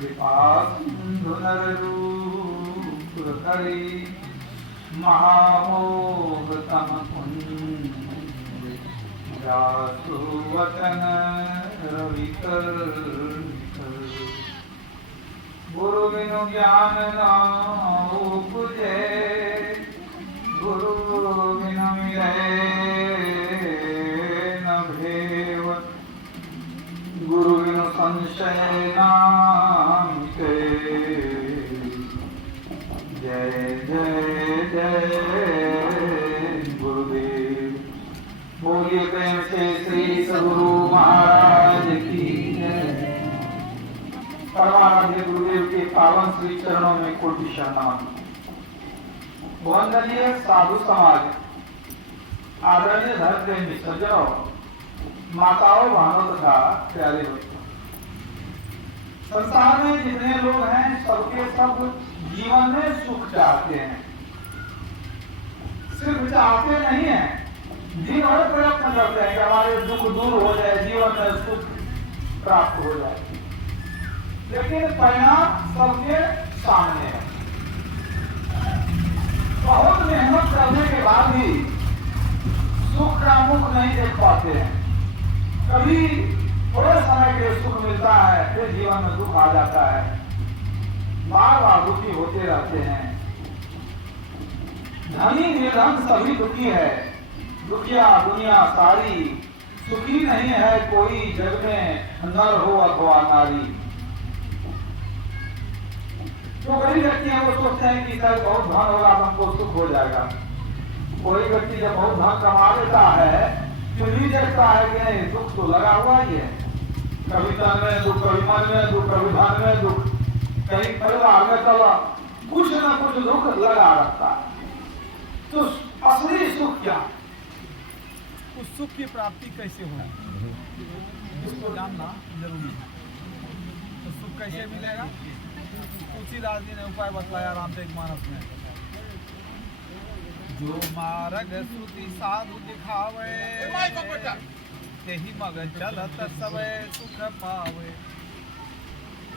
कृपा सिंधु नररूप धरि महामोह तम कुंज जासु वचन रवि कर गुरु बिनु ज्ञान न उपजे गुरु बिनु मिले न भेव गुरु बिनु संशय नामिते जय जय जय गुरुदेव। बोलिए प्रेम से श्री सद्गुरु महाराज की जय। परमानंद गुरुदेव के पावन श्री चरणों में कोटि शरणम। वंदनीय साधु समाज, आदरणीय धर्म प्रेमी सज्जनों, माताओं बहनों तथा प्यारे बच्चों, संसार में जितने लोग हैं सबके सब जीवन में सुख चाहते हैं। सिर्फ चाहते नहीं है, दिन भर प्रयत्न करते हैं कि हमारे दुख दूर हो जाए, जीवन में सुख प्राप्त हो जाए, लेकिन परिणाम सबके सामने है। बहुत मेहनत करने के बाद भी सुख का मुख नहीं देख पाते हैं। कभी थोड़े समय के लिए सुख मिलता है, फिर जीवन में दुख आ जाता है, बार बार दुखी होते रहते हैं। धनी निर्धन सभी दुखी है, दुखिया दुनिया सारी, सुखी नहीं है कोई जग में नर हो अथवा नारी। जो गरीब व्यक्ति है वो सोचते हैं कि शायद बहुत धन होगा तो हमको सुख हो जाएगा। कोई व्यक्ति जब बहुत धन कमा लेता है फिर भी देखता है कि नहीं, दुख तो लगा हुआ ही है। कभी तन में दुख, कभी मन में दुख, कभी धन में दुख, कहीं परिवार में कला, कुछ न कुछ दुख लगा रहता है। तो असली सुख क्या, उस सुख की प्राप्ति कैसे हो, इसको जानना जरूरी है। तो सुख कैसे मिलेगा, तुलसीदास जी ने उपाय बतलाया रामचरित मानस में। जो मार्ग श्रुति साधु दिखावे, तेहि मग चलत सबे सुख पावे।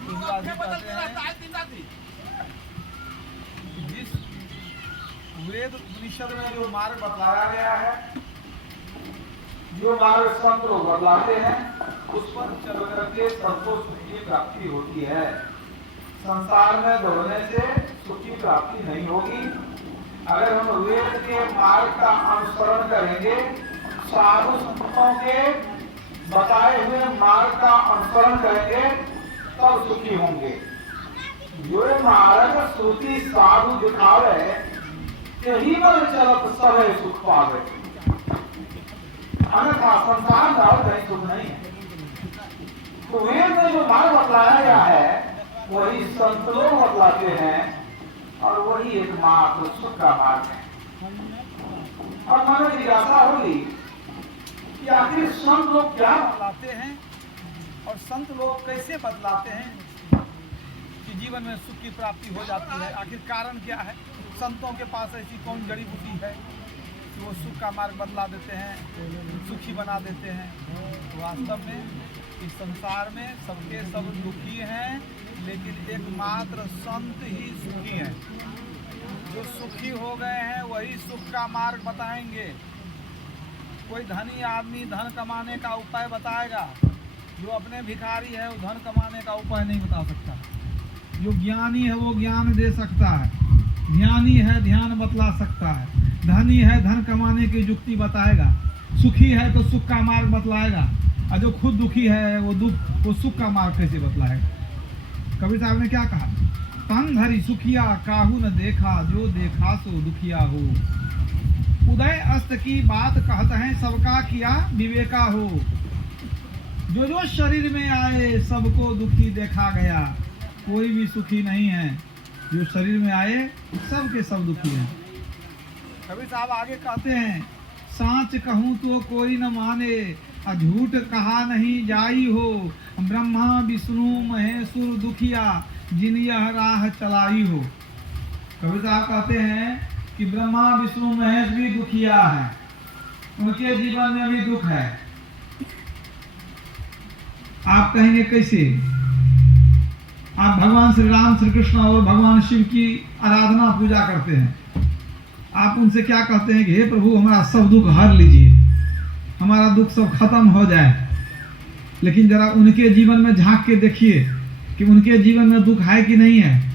तुलसीदास जी कहते हैं जिस वेद उपनिषद में जो मार्ग बतलाया गया है, जो मार्ग संत लोग बतलाते हैं, उस पर चल करके सबको सुख की प्राप्ति होती है। संसार में दौड़ने से सुख की प्राप्ति नहीं होगी। अगर हम वेद के मार्ग का अनुसरण करेंगे, साधु संतों के बताए हुए मार्ग का अनुसरण करेंगे, तब सुखी होंगे। जो मार्ग श्रुति साधु दिखावे, यही बल चलत सबे सुख पावे। अन्यथा संसार में और कहीं सुख नहीं है। तो वेद में जो मार्ग बतलाया गया है वही संत लोग बतलाते हैं, और वही एकमात्र सुख का मार्ग है। और मन में जिज्ञासा होगी कि आखिर संत लोग क्या बतलाते हैं और संत लोग कैसे बतलाते हैं कि जीवन में सुख की प्राप्ति हो जाती है। आखिर कारण क्या है, संतों के पास ऐसी कौन जड़ी बूटी है कि वो सुख का मार्ग बतला देते हैं, सुखी बना देते हैं। वास्तव में इस संसार में सबके सब दुखी हैं, लेकिन एकमात्र संत ही सुखी हैं। जो सुखी हो गए हैं वही सुख का मार्ग बताएंगे। कोई धनी आदमी धन कमाने का उपाय बताएगा, जो अपने भिखारी है वो धन कमाने का उपाय नहीं बता सकता। जो ज्ञानी है वो ज्ञान दे सकता है, ज्ञानी है ध्यान बतला सकता है, धनी है धन कमाने की युक्ति बताएगा, सुखी है तो सुख का मार्ग बतलाएगा, और जो खुद दुखी है वो सुख का मार्ग कैसे बतलाएगा। कबीर साहब ने क्या कहा, तन धरी सुखिया काहू न देखा, जो देखा सो दुखिया हो। उदय अस्त की बात कहते हैं, सबका किया विवेका हो। जो शरीर में आए सबको दुखी देखा गया, कोई भी सुखी नहीं है। जो शरीर में आए सबके सब दुखी हैं। कबीर साहब आगे कहते हैं, सांच कहूँ तो कोई न माने, झूठ कहा नहीं जाई हो। ब्रह्मा विष्णु महेश्वर दुखिया, जिन यह राह चलाई हो। कबीर साहब कहते हैं कि ब्रह्मा विष्णु महेश भी दुखिया है, उनके जीवन में भी दुख है। आप कहेंगे कैसे? आप भगवान श्री राम, श्री कृष्ण और भगवान शिव की आराधना पूजा करते हैं, आप उनसे क्या कहते हैं कि हे प्रभु हमारा सब दुख हर लीजिए, हमारा दुख सब खत्म हो जाए। लेकिन जरा उनके जीवन में झांक के देखिए कि उनके जीवन में दुख है कि नहीं है।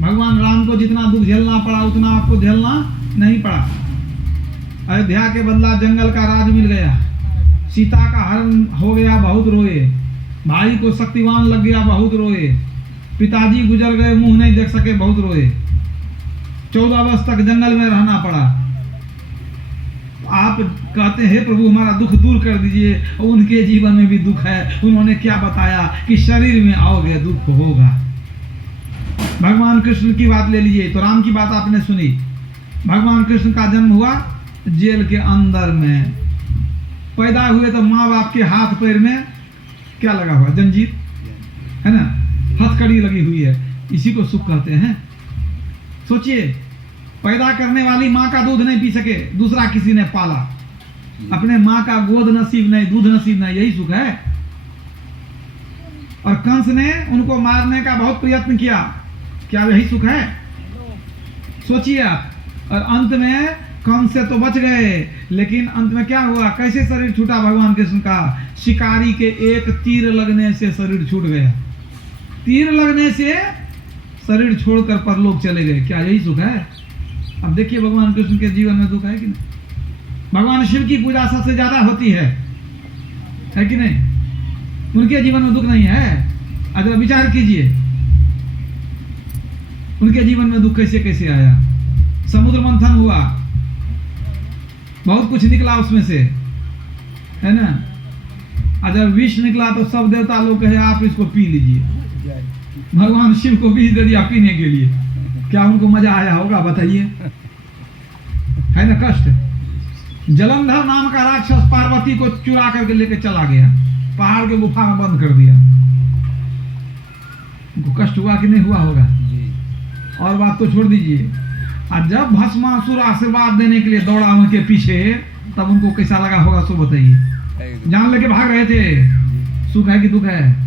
भगवान राम को जितना दुख झेलना पड़ा उतना आपको झेलना नहीं पड़ा। अयोध्या के बदला जंगल का राज मिल गया, सीता का हरण हो गया, बहुत रोए। भाई को शक्तिवान लग गया, बहुत रोए। पिताजी गुजर गए, मुंह नहीं देख सके, बहुत रोए। 14 वर्ष तक जंगल में रहना पड़ा। आप कहते हैं प्रभु हमारा दुख दूर कर दीजिए, और उनके जीवन में भी दुख है। उन्होंने क्या बताया कि शरीर में आओगे दुख होगा। भगवान कृष्ण की बात ले लीजिए, तो राम की बात आपने सुनी। भगवान कृष्ण का जन्म हुआ जेल के अंदर में, पैदा हुए तो माँ बाप के हाथ पैर में क्या लगा हुआ, जंजीर है ना, हथकड़ी लगी हुई है, इसी को सुख कहते हैं। सोचिए, पैदा करने वाली माँ का दूध नहीं पी सके, दूसरा किसी ने पाला, अपने माँ का गोद नसीब नहीं, दूध नसीब नहीं, यही सुख है। और कंस ने उनको मारने का बहुत प्रयत्न किया, क्या यही सुख है? सोचिए आप। और अंत में कंस से तो बच गए, लेकिन अंत में क्या हुआ, कैसे शरीर छूटा भगवान कृष्ण का? शिकारी के एक तीर लगने से शरीर छूट गया। तीर लगने से शरीर छोड़कर परलोक चले गए। क्या यही सुख है? अब देखिए भगवान कृष्ण के जीवन में दुख है कि नहीं? भगवान शिव की पूजा सबसे ज्यादा होती है कि नहीं? उनके जीवन में दुख नहीं है? अगर विचार कीजिए, उनके जीवन में दुख कैसे कैसे आया? समुद्र मंथन हुआ, बहुत कुछ निकला उसमें से, है ना। और जब विष निकला तो सब देवता लोग कहे आप इसको पी लीजिए। भगवान शिव को विष दे दिया पीने के लिए। क्या उनको मजा आया होगा बताइए? है ना कष्ट। जलंधर नाम का राक्षस पार्वती को चुरा करके लेके चला गया, पहाड़ के गुफा में बंद कर दिया। उनको कष्ट हुआ कि नहीं हुआ होगा? और बात तो छोड़ दीजिए। और जब भस्मासुर आशीर्वाद देने के लिए दौड़ा उनके पीछे, तब उनको कैसा लगा होगा सो बताइए। जान लेके भाग रहे थे। सुख है कि दुख है?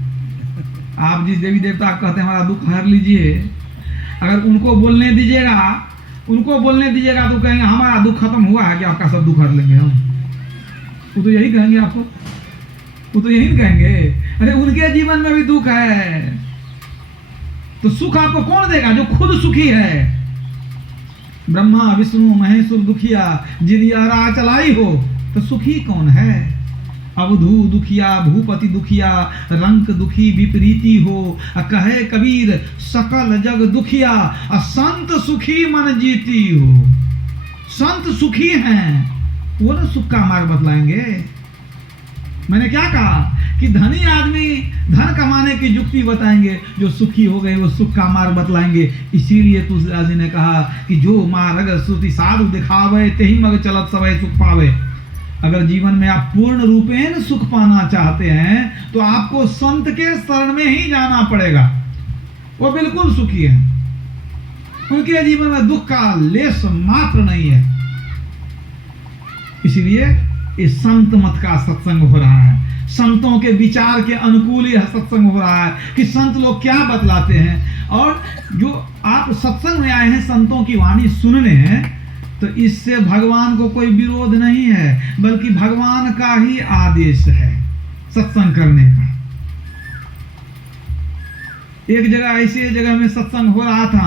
आप जिस देवी देवता कहते हैं हमारा दुख हर लीजिए, अगर उनको बोलने दीजिएगा तो कहेंगे हमारा दुख खत्म हुआ है कि आपका सब दुख हर लेंगे हम। वो तो यही कहेंगे आपको, वो तो यही कहेंगे। अरे उनके जीवन में भी दुख है, तो सुख आपको कौन देगा? जो खुद सुखी है। ब्रह्मा विष्णु महेश्वर दुखिया, जिन राह चलाई हो, तो सुखी कौन है? अवधू दुखिया, भूपति दुखिया, रंक दुखी विपरीती हो। कहे कबीर सकल जग दुखिया, संत सुखी मन जीती हो। संत सुखी हैं, वो ना सुख का मार्ग बतलाएंगे। मैंने क्या कहा कि धनी आदमी धन कमाने की युक्ति बताएंगे, जो सुखी हो गए वो सुख का मार्ग बतलाएंगे। इसीलिए तुलसीदास जी ने कहा कि जो मार्ग श्रुति साधु दिखावे, तेहि मग चलत सबे सुख पावे। अगर जीवन में आप पूर्ण रूपेण सुख पाना चाहते हैं तो आपको संत के शरण में ही जाना पड़ेगा। वो बिल्कुल सुखी है, उनके जीवन में दुख का लेश मात्र नहीं है। इसलिए इस संत मत का सत्संग हो रहा है, संतों के विचार के अनुकूल यह सत्संग हो रहा है कि संत लोग क्या बतलाते हैं। और जो आप सत्संग में आए हैं संतों की वाणी सुनने हैं, तो इससे भगवान को कोई विरोध नहीं है, बल्कि भगवान का ही आदेश है सत्संग करने का। एक जगह ऐसी जगह में सत्संग हो रहा था,